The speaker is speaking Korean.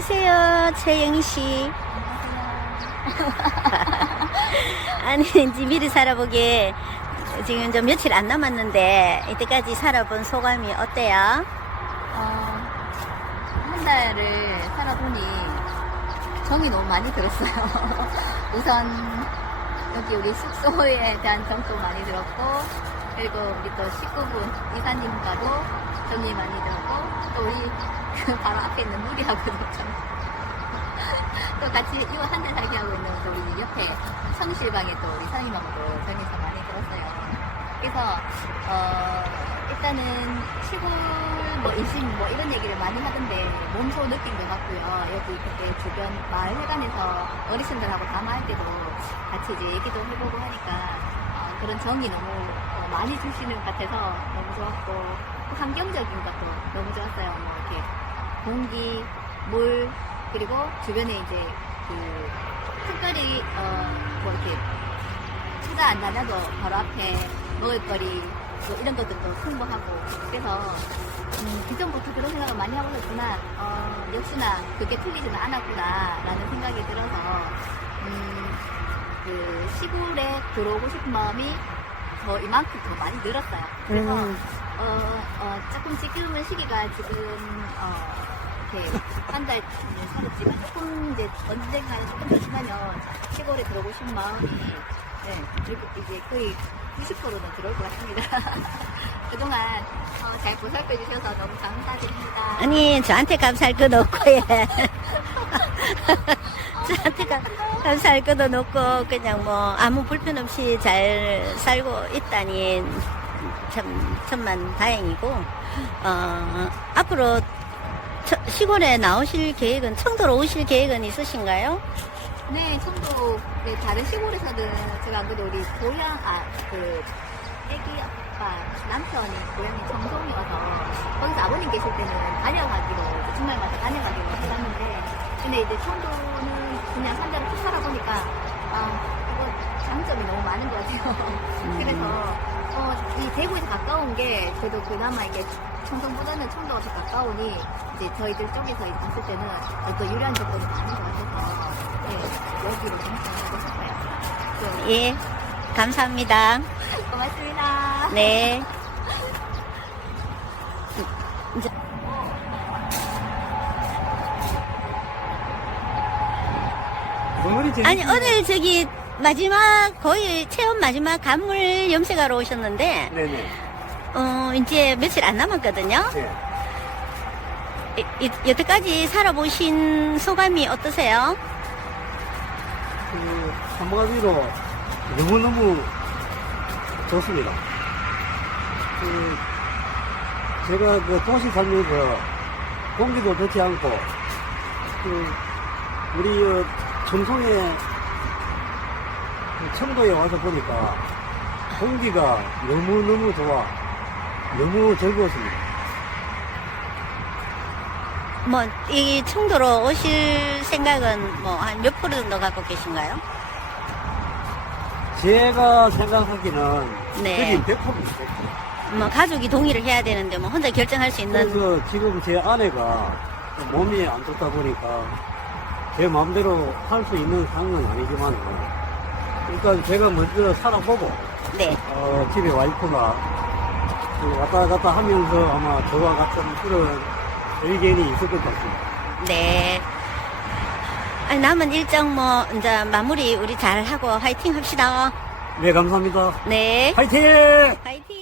안녕하세요, 최영희 씨. 아니, 이제 미리 살아보기에 지금 좀 며칠 안 남았는데, 이때까지 살아본 소감이 어때요? 어, 한 달을 살아보니 정이 너무 많이 들었어요. 우선 여기 우리 숙소에 대한 정도 많이 들었고 그리고 우리 또 식구분 이사님과도 정이 많이 들었고 또 우리 그 바로 앞에 있는 누리하고도 좀. 또 같이 이거 한달 살기 하고 있는 또 우리 옆에 성실방에 또 우리 정이 좀 많이 들었어요. 그래서 어, 일단은 시골 뭐 인심 뭐 이런 얘기를 많이 하던데 몸소 느낀 것 같고요. 여기 그때 주변 마을 회관에서 어르신들하고 담화할 때도 같이 이제 얘기도 해보고 하니까 어, 그런 정이 너무 어, 많이 주시는 것 같아서 너무 좋았고 또 환경적인 것도 너무 좋았어요. 뭐 이렇게 공기, 물 그리고 주변에 이제 그 특별히 어 뭐 이렇게 차가 안 다녀도 바로 앞에 먹을거리 뭐 이런 것들도 풍부하고 그래서 음, 그전부터 그런 생각을 많이 하고 있었지만 어, 역시나 그게 틀리지는 않았구나라는 생각이 들어서 음, 그 시골에 들어오고 싶은 마음이 더 이만큼 더 많이 늘었어요. 그래서 음. 어, 어, 조금 지금은 시기가 지금 어, 이렇게 한달 살았지만 조금 이제 언젠가는 조금 더 지나면 시골에 들어오고 싶은 마음이 네, 그리고 이제 거의 90%는 들어올 것 같습니다. 그동안 어, 잘 보살펴 주셔서 너무 감사드립니다. 아니, 저한테 감사할 건 없고, 예. 저한테 감- 감사할 것도 없고, 그냥 뭐, 아무 불편 없이 잘 살고 있다니, 참, 천만 다행이고, 어, 앞으로 저- 시골에 나오실 계획은, 청도로 오실 계획은 있으신가요? 네, 청도 네, 다른 시골에서는 제가 안 그래도 우리 고향 아 그 애기 아빠 남편이 고향이 청송이어서 거기서 아버님 계실 때는 다녀가기로 주말마다 다녀가기로 해봤는데 근데 이제 청도는 그냥 산자를 쭉 살아보니까 아 이거 장점이 너무 많은 것 같아요. 그래서 어, 이 대구에서 가까운 게 그래도 그나마 이게 청송보다는 청도가 더 가까우니 이제 저희들 쪽에서 이제 봤을 때는 더 유리한 조건이 많은 것 같아서 네, 여기로 선택하고 싶어요. 네, 예. 감사합니다. 고맙습니다. 네. 아니, 오늘 저기 마지막, 거의 체험 마지막 간물 염색하러 오셨는데, 네네. 어, 이제 며칠 안 남았거든요. 네. 이- 이- 여태까지 살아보신 소감이 어떠세요? 그, 한마디로 너무너무 좋습니다. 그, 제가 그 도시 살면서 공기도 좋지 않고, 그, 우리 어, 그 청도에 와서 보니까 공기가 너무너무 좋아. 너무 즐거웠습니다. 뭐, 이 청도로 오실 생각은 뭐, 한 몇 프로 정도 갖고 계신가요? 제가 생각하기는 네. 거진 100%입니다. 100%. 뭐, 가족이 동의를 해야 되는데, 뭐, 혼자 결정할 수 있는. 그래서 지금 제 아내가 몸이 안 좋다 보니까 제 마음대로 할 수 있는 상황은 아니지만 일단 제가 먼저 살아보고 네. 어, 집에 와이프가 그 왔다 갔다 하면서 아마 저와 같은 그런 의견이 있을 것 같습니다. 네. 아니, 남은 일정 뭐, 이제 마무리 우리 잘 하고 화이팅 합시다. 네, 감사합니다. 네. 화이팅! 화이팅!